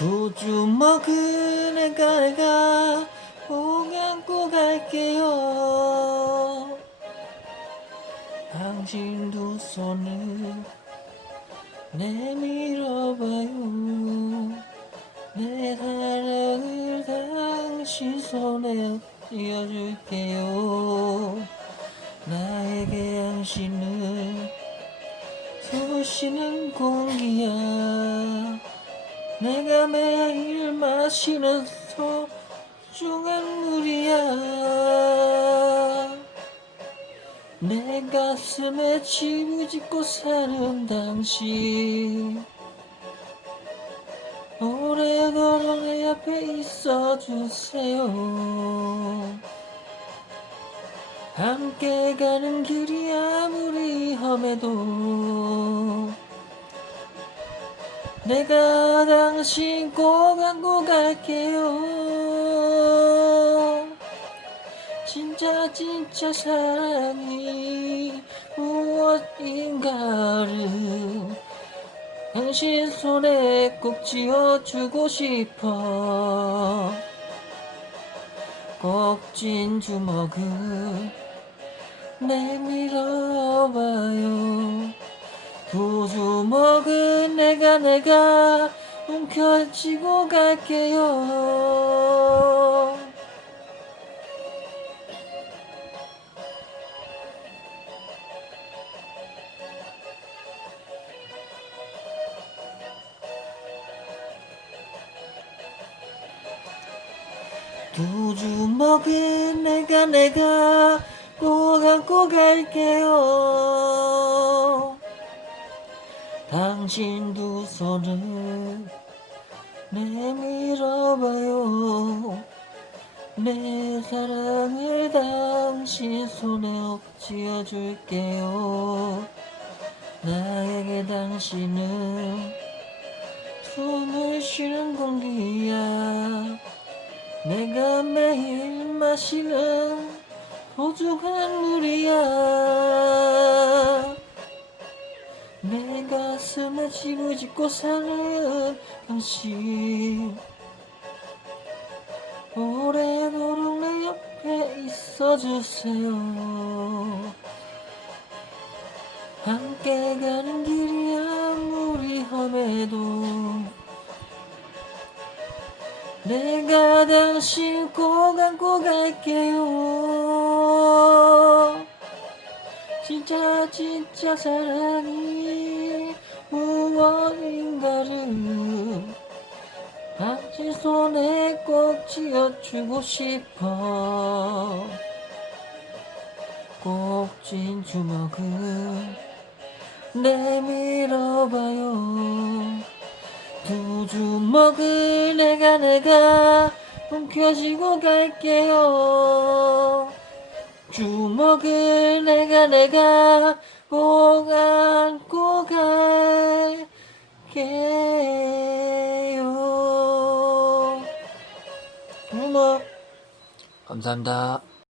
두 주먹은 내가 내가 꼭 안고 갈게요. 당신 두 손을 내밀어봐요. 내 사랑을 당신 손에 띄워줄게요. 나에게 당신은 쑤시는 공기야 내가 매일 마시는 소중한 물이야. 내 가슴에 집을 짓고 사는 당신. 오래도록 내 옆에 있어 주세요. 함께 가는 길이 아무리 험해도 내가 당신 꼭 안고 갈게요. 진짜 진짜 사랑이 무엇인가를 당신 손에 꼭 쥐어주고 싶어. 꼭 쥔 주먹을 내밀어봐요 두 주먹은 내가 내가 움켜쥐고 갈게요. 두 주 먹은 내가 내가 꼭 안고 갈게요 당신 두 손을 내밀어봐요. 내 사랑을 당신 손에 엎지어 줄게요. 나에게 당신은 숨을 쉬는 공기야. 내가 매일 마시는 소중한 물이야 가슴에 집을 짓고 사는 당신. 오래도록 내 옆에 있어주세요. 함께 가는 길이 아무리 험해도 내가 당신 꼭 안고 갈게요. 진짜 진짜 사랑이 무엇인가를 당신 손에 꼭 쥐어주고 싶어. 꼭 쥔 주먹을 내밀어봐요. 두 주먹을 내가 내가 움켜쥐고 갈게요. 주먹을 내가 내가 꼭 안고 갈게 요 주먹 감사합니다